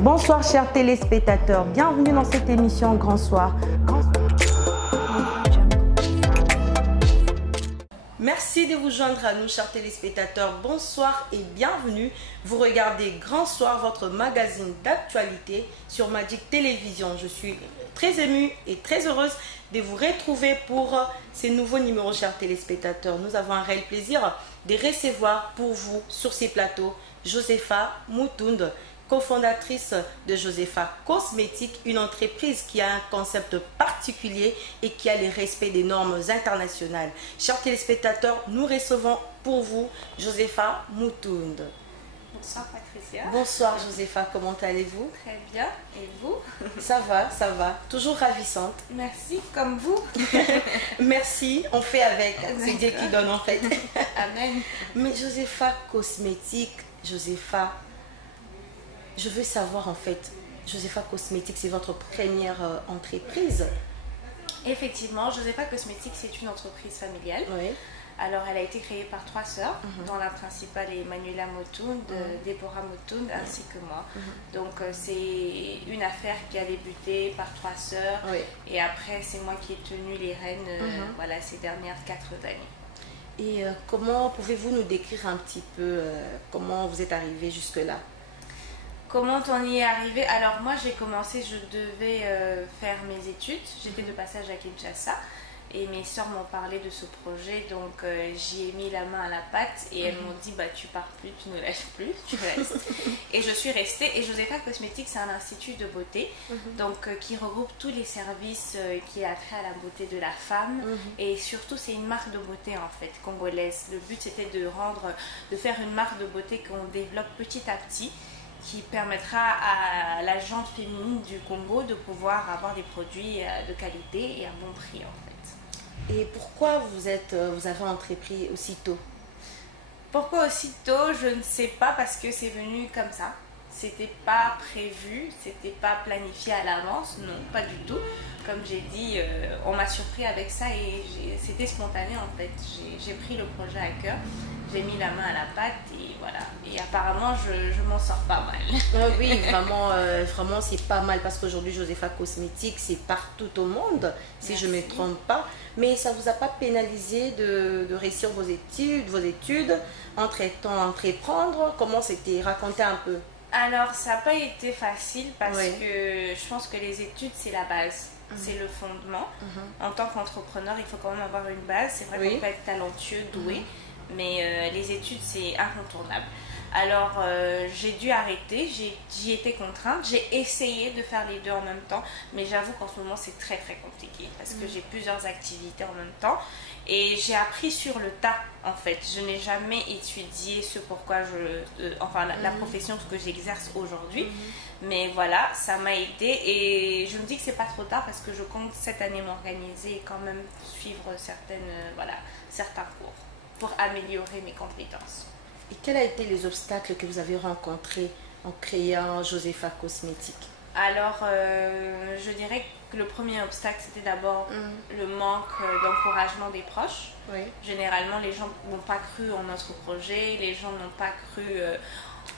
Bonsoir chers téléspectateurs, bienvenue dans cette émission Grand Soir. Merci de vous joindre à nous chers téléspectateurs, bonsoir et bienvenue. Vous regardez Grand Soir, votre magazine d'actualité sur Magic Télévision. Je suis très émue et très heureuse de vous retrouver pour ces nouveaux numéros chers téléspectateurs. Nous avons un réel plaisir de recevoir pour vous sur ces plateaux Josepha Moutound, cofondatrice de Josepha Cosmétiques, une entreprise qui a un concept particulier et qui a le respect des normes internationales. Chers téléspectateurs, nous recevons pour vous Josepha Moutound. Bonsoir Patricia. Bonsoir Josepha, comment allez-vous? Très bien, et vous? Ça va, toujours ravissante. Merci, comme vous. Merci, on fait avec, c'est Dieu qui donne en fait. Amen. Mais Josepha Cosmétiques, Josepha, je veux savoir en fait, Josepha Cosmétiques, c'est votre première entreprise? Effectivement, Josepha Cosmétiques, c'est une entreprise familiale. Oui. Alors, elle a été créée par 3 sœurs, dont la principale est Manuela Moutound, Deborah Moutound, ainsi que moi. Donc, c'est une affaire qui a débuté par 3 sœurs. Oui. Et après, c'est moi qui ai tenu les rênes voilà, ces dernières 4 années. Et comment pouvez-vous nous décrire un petit peu comment vous êtes arrivé jusque-là? Comment on y est arrivé? Alors moi j'ai commencé, je devais faire mes études, j'étais de passage à Kinshasa et mes soeurs m'ont parlé de ce projet, donc j'y ai mis la main à la pâte et elles m'ont dit bah tu pars plus, tu ne lâches plus, tu restes. Et je suis restée. Et Josepha Cosmétiques, c'est un institut de beauté donc qui regroupe tous les services qui a trait à la beauté de la femme et surtout c'est une marque de beauté en fait congolaise. Le but c'était de faire une marque de beauté qu'on développe petit à petit, qui permettra à la gente féminine du Congo de pouvoir avoir des produits de qualité et à bon prix en fait. Et pourquoi vous avez entrepris aussitôt? Pourquoi aussitôt? Je ne sais pas, parce que c'est venu comme ça. C'était pas prévu, c'était pas planifié à l'avance, non, pas du tout. Comme j'ai dit, on m'a surpris avec ça et c'était spontané en fait. J'ai pris le projet à cœur, j'ai mis la main à la pâte et voilà. Et apparemment, je m'en sors pas mal. Oui, vraiment, vraiment c'est pas mal parce qu'aujourd'hui, Josepha Cosmétiques, c'est partout au monde, si je ne me trompe pas. Mais ça ne vous a pas pénalisé de réussir vos études, entre-temps, entreprendre? Comment c'était? Racontez un peu. Alors, ça n'a pas été facile parce que je pense que les études, c'est la base. C'est le fondement. En tant qu'entrepreneur, il faut quand même avoir une base. C'est vrai qu'on peut être talentueux, doué, mais les études, c'est incontournable. Alors, j'ai dû arrêter, j'y étais contrainte. J'ai essayé de faire les deux en même temps, mais j'avoue qu'en ce moment, c'est très très compliqué parce que j'ai plusieurs activités en même temps. Et j'ai appris sur le tas, en fait. Je n'ai jamais étudié ce pourquoi la profession que j'exerce aujourd'hui. Mais voilà, ça m'a aidé et je me dis que c'est pas trop tard parce que je compte cette année m'organiser et quand même suivre certains cours pour améliorer mes compétences. Et quels ont été les obstacles que vous avez rencontrés en créant Josepha Cosmétiques? Alors, je dirais que le premier obstacle, c'était d'abord le manque d'encouragement des proches. Généralement, les gens n'ont pas cru en notre projet, les gens n'ont pas cru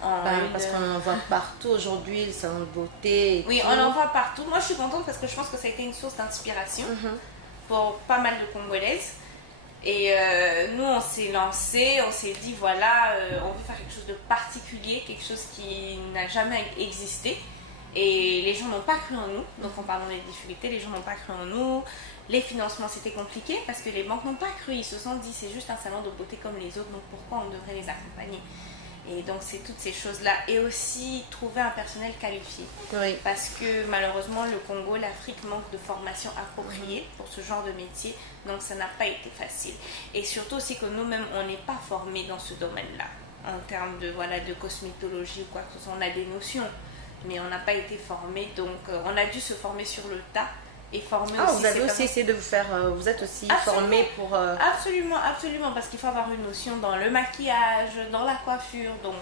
parce qu'on en voit partout aujourd'hui, le salon de beauté. Oui, on en voit partout. Moi, je suis contente parce que je pense que ça a été une source d'inspiration pour pas mal de Congolaises. Et nous, on s'est lancé, on s'est dit, voilà, on veut faire quelque chose de particulier, quelque chose qui n'a jamais existé. Et les gens n'ont pas cru en nous, donc en parlant des difficultés, les gens n'ont pas cru en nous. Les financements, c'était compliqué parce que les banques n'ont pas cru. Ils se sont dit, c'est juste un salon de beauté comme les autres, donc pourquoi on devrait les accompagner? Et donc, c'est toutes ces choses-là. Et aussi, trouver un personnel qualifié. Parce que malheureusement, le Congo, l'Afrique manque de formation appropriée pour ce genre de métier. Donc, ça n'a pas été facile. Et surtout aussi que nous-mêmes, on n'est pas formés dans ce domaine-là. En termes de cosmétologie ou quoi que ce soit, on a des notions. Mais on n'a pas été formés. Donc, on a dû se former sur le tas. Et former aussi. Vous avez aussi essayé de vous faire. Vous êtes aussi formé pour. Absolument, absolument. Parce qu'il faut avoir une notion dans le maquillage, dans la coiffure. Donc,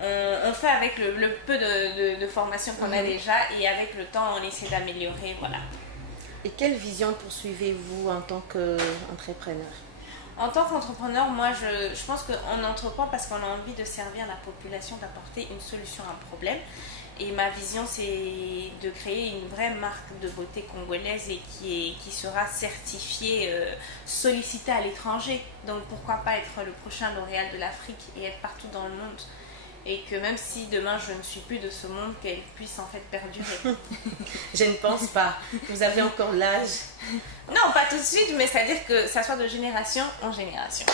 on fait avec le peu de formation qu'on a déjà. Et avec le temps, on essaie d'améliorer. Voilà. Et quelle vision poursuivez-vous en tant qu'entrepreneur? En tant qu'entrepreneur, moi, je pense qu'on entreprend parce qu'on a envie de servir la population, d'apporter une solution à un problème. Et ma vision, c'est de créer une vraie marque de beauté congolaise et qui sera certifiée, sollicitée à l'étranger. Donc pourquoi pas être le prochain L'Oréal de l'Afrique et être partout dans le monde. Et que même si demain je ne suis plus de ce monde, qu'elle puisse en fait perdurer. Je ne pense pas. Vous avez encore l'âge. Non, pas tout de suite, mais c'est-à-dire que ça soit de génération en génération.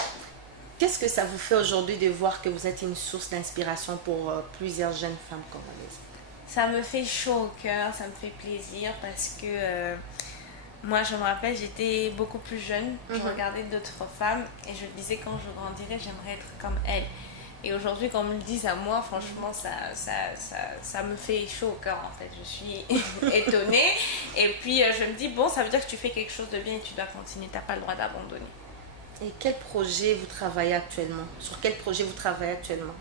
Qu'est-ce que ça vous fait aujourd'hui de voir que vous êtes une source d'inspiration pour plusieurs jeunes femmes congolaises? Ça me fait chaud au cœur, ça me fait plaisir parce que moi je me rappelle, j'étais beaucoup plus jeune, je regardais d'autres femmes et je me disais quand je grandirai, j'aimerais être comme elles. Et aujourd'hui, quand on me le dise à moi, franchement, ça me fait chaud au cœur en fait. Je suis étonnée et puis je me dis, bon, ça veut dire que tu fais quelque chose de bien et tu dois continuer, tu n'as pas le droit d'abandonner. Et quel projet vous travaillez actuellement? Sur quel projet vous travaillez actuellement?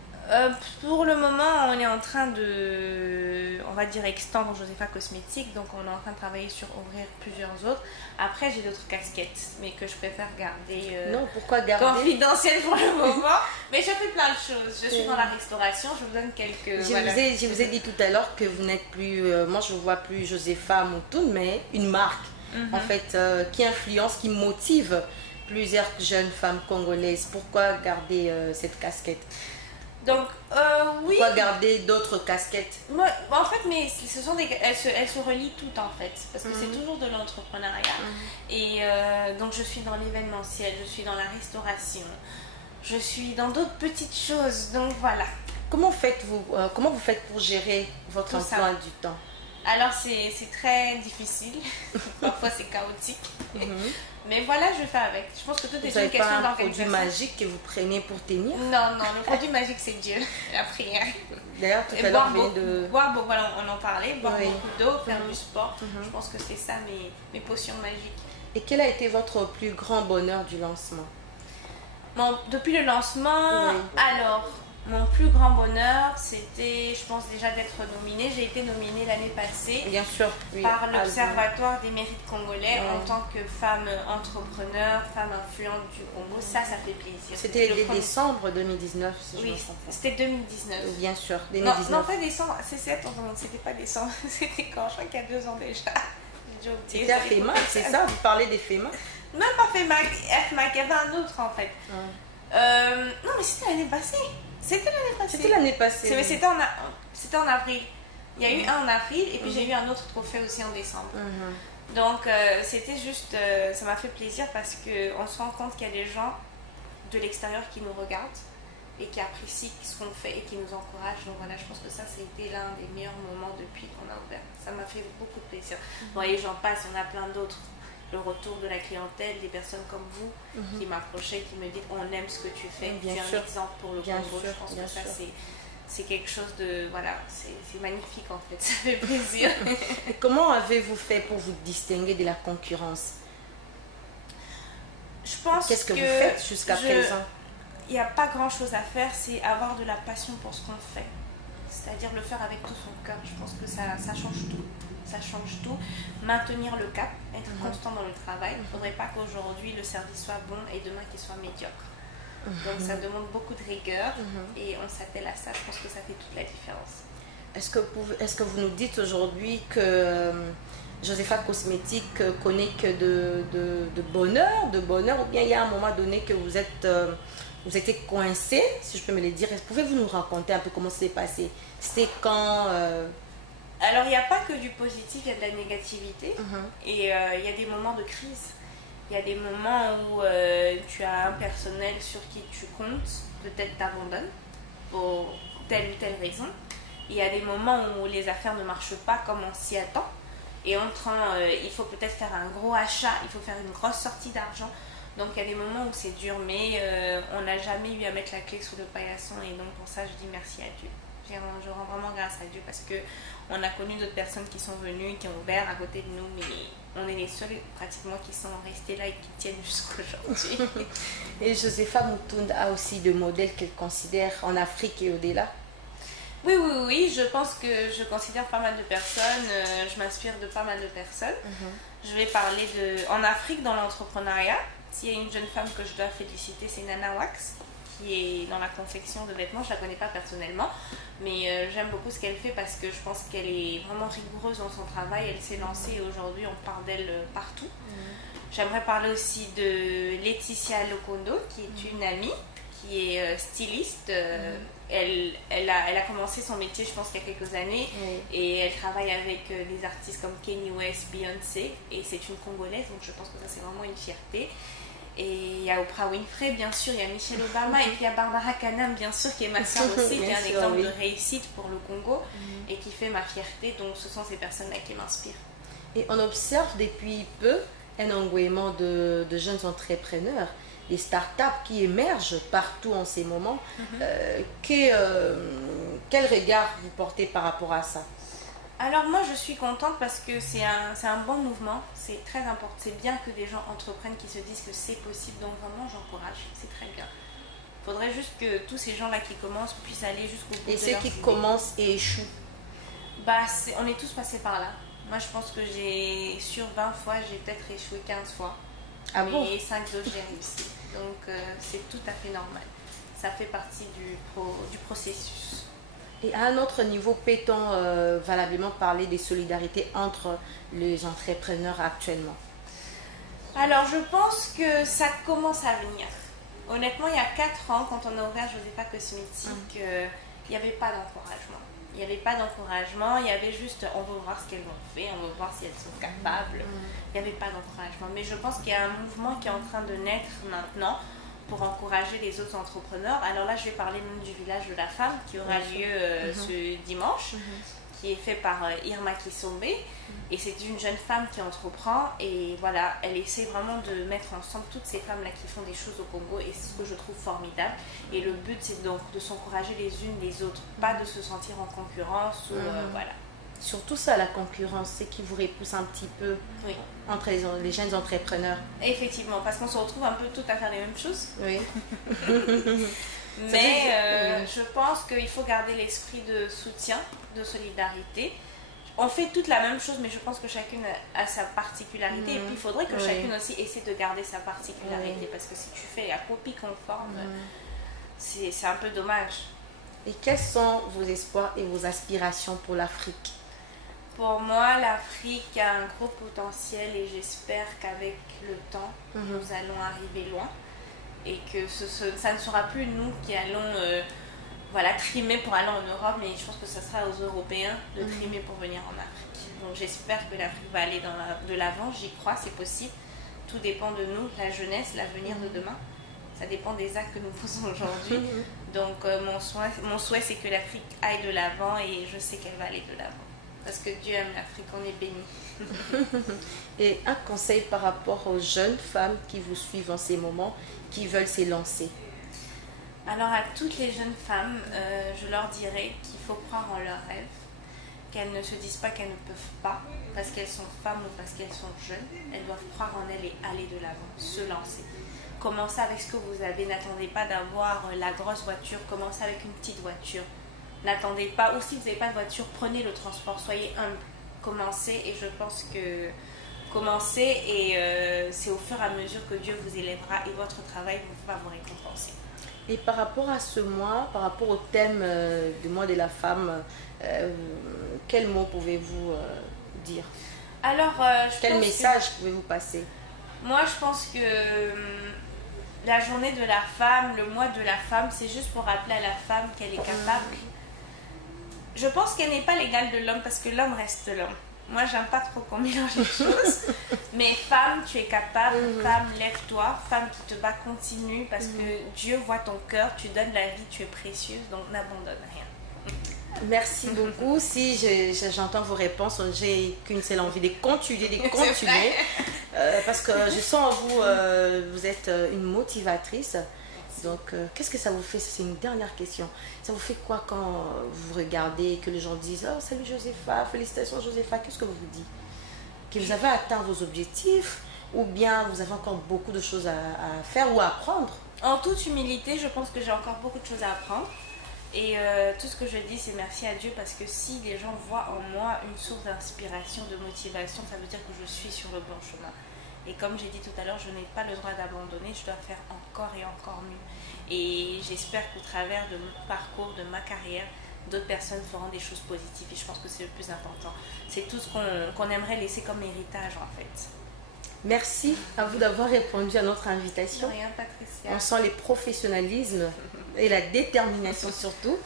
Pour le moment, on est en train de, on va dire, extendre Josefa Cosmétique. Donc, on est en train de travailler sur ouvrir plusieurs autres. Après, j'ai d'autres casquettes, mais que je préfère garder non, pourquoi garder confidentielles pour le moment. Mais je fais plein de choses. Je suis dans la restauration. Je vous donne quelques... Je vous ai dit tout à l'heure que vous n'êtes plus... moi, je ne vois plus Josefa Moutoun, mais une marque, en fait, qui influence, qui motive plusieurs jeunes femmes congolaises. Pourquoi garder cette casquette? Donc, oui. Pourquoi garder d'autres casquettes? Moi, en fait, mais ce sont elles se relient toutes en fait, parce que c'est toujours de l'entrepreneuriat. Et donc, je suis dans l'événementiel, je suis dans la restauration, je suis dans d'autres petites choses. Donc, voilà. Comment vous faites pour gérer votre emploi du temps? Alors, c'est très difficile. Parfois, c'est chaotique. Mais voilà, je fais avec. Je pense que tout est une question d'organisation. Vous n'avez pas un produit magique que vous prenez pour tenir? Non, non, le produit magique, c'est Dieu, la prière. D'ailleurs, tout à l'heure, voilà, on en parlait, boire beaucoup d'eau, faire du sport. Je pense que c'est ça mes potions magiques. Et quel a été votre plus grand bonheur du lancement? Bon, depuis le lancement, alors... Mon plus grand bonheur, c'était, je pense déjà d'être nominée. J'ai été nominée l'année passée par l'Observatoire des mérites congolais en tant que femme entrepreneur, femme influente du Congo. Ça fait plaisir. C'était décembre 2019, si je me trompe. C'était 2019. Bien sûr, 2019. Non, pas décembre, c'était pas décembre, c'était quand, je crois qu'il y a 2 ans déjà. C'était à FEMAC, c'est ça? Vous parlez des FEMAC? Même pas FEMAC, il y avait un autre en fait. Non, mais c'était l'année passée. C'était l'année passée. Mais c'était en avril. Il y a eu un en avril et puis j'ai eu un autre trophée aussi en décembre. Donc c'était juste, ça m'a fait plaisir parce qu'on se rend compte qu'il y a des gens de l'extérieur qui nous regardent et qui apprécient ce qu'on fait et qui nous encouragent. Donc voilà, je pense que ça, c'était l'un des meilleurs moments depuis qu'on a ouvert. Ça m'a fait beaucoup de plaisir. Bon, et j'en passe, il y en a plein d'autres. Le retour de la clientèle, des personnes comme vous qui m'approchaient, qui me disent on aime ce que tu fais, tu es un exemple pour le Congo. Je pense que ça c'est quelque chose de, voilà, c'est magnifique en fait, ça fait plaisir. Et comment avez-vous fait pour vous distinguer de la concurrence? Je pense Qu'est-ce que vous faites jusqu'à présent? Il n'y a pas grand chose à faire, c'est avoir de la passion pour ce qu'on fait, c'est-à-dire le faire avec tout son cœur. Je pense que ça change tout. Ça change tout. Maintenir le cap, être constant dans le travail. Il ne faudrait pas qu'aujourd'hui le service soit bon et demain qu'il soit médiocre. Donc ça demande beaucoup de rigueur et on s'attelle à ça. Je pense que ça fait toute la différence. Est-ce que vous nous dites aujourd'hui que Josefa Cosmétique connaît que de bonheur, ou bien il y a un moment donné que vous étiez coincé, si je peux me le dire? Pouvez-vous nous raconter un peu comment ça s'est passé? C'était quand Alors, il n'y a pas que du positif, il y a de la négativité. Et il y a des moments de crise. Il y a des moments où tu as un personnel sur qui tu comptes, peut-être t'abandonne pour telle ou telle raison. Il y a des moments où les affaires ne marchent pas comme on s'y attend. Et il faut peut-être faire un gros achat, il faut faire une grosse sortie d'argent. Donc il y a des moments où c'est dur, mais on n'a jamais eu à mettre la clé sous le paillasson. Et donc pour ça, je dis merci à Dieu. Je rends vraiment grâce à Dieu parce qu'on a connu d'autres personnes qui sont venues, qui ont ouvert à côté de nous, mais on est les seuls pratiquement qui sont restés là et qui tiennent jusqu'aujourd'hui. Et Josefa Moutoun a aussi des modèles qu'elle considère en Afrique et au-delà? Oui, je pense que je considère pas mal de personnes, je m'inspire de pas mal de personnes. Je vais parler en Afrique dans l'entrepreneuriat, S'il y a une jeune femme que je dois féliciter, c'est Nana Wax, qui est dans la confection de vêtements. Je ne la connais pas personnellement, mais j'aime beaucoup ce qu'elle fait parce que je pense qu'elle est vraiment rigoureuse dans son travail. Elle s'est lancée et aujourd'hui on parle d'elle partout. J'aimerais parler aussi de Laetitia Lokondo, qui est une amie, qui est styliste. Elle a commencé son métier, je pense, il y a quelques années, et elle travaille avec des artistes comme Kanye West, Beyoncé, et c'est une Congolaise, donc je pense que ça c'est vraiment une fierté. Et il y a Oprah Winfrey, bien sûr, il y a Michelle Obama, et puis il y a Barbara Kanam, bien sûr, qui est ma soeur aussi, qui est un exemple de réussite pour le Congo, et qui fait ma fierté, donc ce sont ces personnes-là qui m'inspirent. Et on observe depuis peu un engouement de jeunes entrepreneurs, des startups qui émergent partout en ces moments. Quel regard vous portez par rapport à ça? Alors moi je suis contente parce que c'est un bon mouvement, c'est très important, c'est bien que des gens entreprennent, qui se disent que c'est possible, donc vraiment j'encourage, c'est très bien. Il faudrait juste que tous ces gens-là qui commencent puissent aller jusqu'au bout. Et ceux qui commencent et échouent? On est tous passés par là. Moi je pense que sur 20 fois, j'ai peut-être échoué 15 fois. Ah bon? Et 5 autres j'ai réussi. Donc c'est tout à fait normal. Ça fait partie du processus. Et à un autre niveau, peut-on valablement parler des solidarités entre les entrepreneurs actuellement? Alors je pense que ça commence à venir. Honnêtement, il y a 4 ans, quand on a ouvert Josepha Cosmétique, il n'y avait pas d'encouragement. Il n'y avait pas d'encouragement, il y avait juste on veut voir ce qu'elles ont fait, on veut voir si elles sont capables. Il n'y avait pas d'encouragement. Mais je pense qu'il y a un mouvement qui est en train de naître maintenant pour encourager les autres entrepreneurs. Alors là, je vais parler même du village de la femme qui aura lieu ce dimanche, qui est fait par Irma Kisombe. Et c'est une jeune femme qui entreprend et voilà, elle essaie vraiment de mettre ensemble toutes ces femmes-là qui font des choses au Congo et c'est ce que je trouve formidable. Et le but, c'est donc de s'encourager les unes les autres, pas de se sentir en concurrence ou voilà. Surtout ça, la concurrence, c'est qui vous repousse un petit peu entre les jeunes entrepreneurs. Effectivement, parce qu'on se retrouve un peu toutes à faire les mêmes choses. Oui. Mais je pense qu'il faut garder l'esprit de soutien, de solidarité. On fait toute la même chose, mais je pense que chacune a sa particularité. Et puis il faudrait que chacune aussi essaie de garder sa particularité. Parce que si tu fais la copie conforme, c'est un peu dommage. Et quels sont vos espoirs et vos aspirations pour l'Afrique? Pour moi, l'Afrique a un gros potentiel et j'espère qu'avec le temps, nous allons arriver loin. Et que ça ne sera plus nous qui allons trimer pour aller en Europe, mais je pense que ce sera aux Européens de trimer pour venir en Afrique. Donc j'espère que l'Afrique va aller de l'avant, j'y crois, c'est possible. Tout dépend de nous, la jeunesse, l'avenir de demain. Ça dépend des actes que nous posons aujourd'hui. Donc mon souhait, c'est que l'Afrique aille de l'avant et je sais qu'elle va aller de l'avant. Parce que Dieu aime l'Afrique, on est bénis. Et un conseil par rapport aux jeunes femmes qui vous suivent en ces moments, qui veulent s'élancer? Alors à toutes les jeunes femmes, je leur dirais qu'il faut croire en leurs rêves, qu'elles ne se disent pas qu'elles ne peuvent pas, parce qu'elles sont femmes ou parce qu'elles sont jeunes. Elles doivent croire en elles et aller de l'avant, se lancer. Commencez avec ce que vous avez, n'attendez pas d'avoir la grosse voiture, commencez avec une petite voiture. N'attendez pas, ou si vous n'avez pas de voiture, prenez le transport, soyez humble, commencez et je pense que c'est au fur et à mesure que Dieu vous élèvera et votre travail va vous récompenser. Et par rapport à ce mois, par rapport au thème du mois de la femme, quel mot pouvez-vous dire? Alors, quel message pouvez-vous passer? Moi, je pense que la journée de la femme, le mois de la femme, c'est juste pour rappeler à la femme qu'elle est capable. Je pense qu'elle n'est pas l'égale de l'homme parce que l'homme reste l'homme. Moi, j'aime pas trop qu'on mélange les choses. Mais femme, tu es capable. Femme, lève-toi. Femme qui te bat, continue. Parce que Dieu voit ton cœur. Tu donnes la vie, tu es précieuse. Donc, n'abandonne rien. Merci beaucoup. Si j'entends vos réponses, j'ai qu'une seule envie de continuer, parce que je sens en vous, vous êtes une motivatrice. Donc, qu'est-ce que ça vous fait? C'est une dernière question. Ça vous fait quoi quand vous regardez et que les gens disent « Oh, salut Josepha, félicitations Josepha », qu'est-ce que vous vous dites? Que vous avez atteint vos objectifs ou bien vous avez encore beaucoup de choses à faire ou à apprendre? En toute humilité, je pense que j'ai encore beaucoup de choses à apprendre. Et tout ce que je dis, c'est merci à Dieu parce que si les gens voient en moi une source d'inspiration, de motivation, ça veut dire que je suis sur le bon chemin. Et comme j'ai dit tout à l'heure, je n'ai pas le droit d'abandonner, je dois faire encore et encore mieux. Et j'espère qu'au travers de mon parcours, de ma carrière, d'autres personnes feront des choses positives. Et je pense que c'est le plus important. C'est tout ce qu'on aimerait laisser comme héritage en fait. Merci à vous d'avoir répondu à notre invitation. Rien, Patricia. On sent les professionnalismes et la détermination surtout.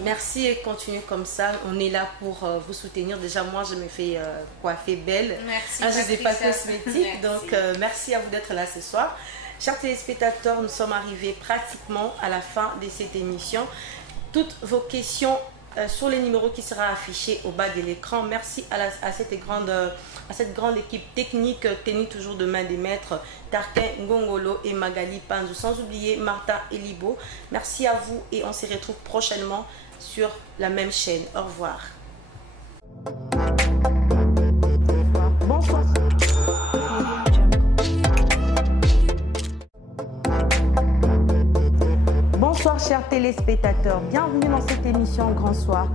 Merci et continuez comme ça. On est là pour vous soutenir. Déjà, moi, je me fais coiffer belle. Merci. Je ne suis pas cosmétique. Merci. Donc, merci à vous d'être là ce soir. Chers téléspectateurs, nous sommes arrivés pratiquement à la fin de cette émission. Toutes vos questions sur les numéros qui sera affiché au bas de l'écran. Merci à cette grande équipe technique tenue toujours de main des maîtres, Tarquin Ngongolo et Magali Panzou, sans oublier Martha et Libo. Merci à vous et on se retrouve prochainement sur la même chaîne. Au revoir. Bonsoir. Bonsoir chers téléspectateurs, bienvenue dans cette émission Grand Soir.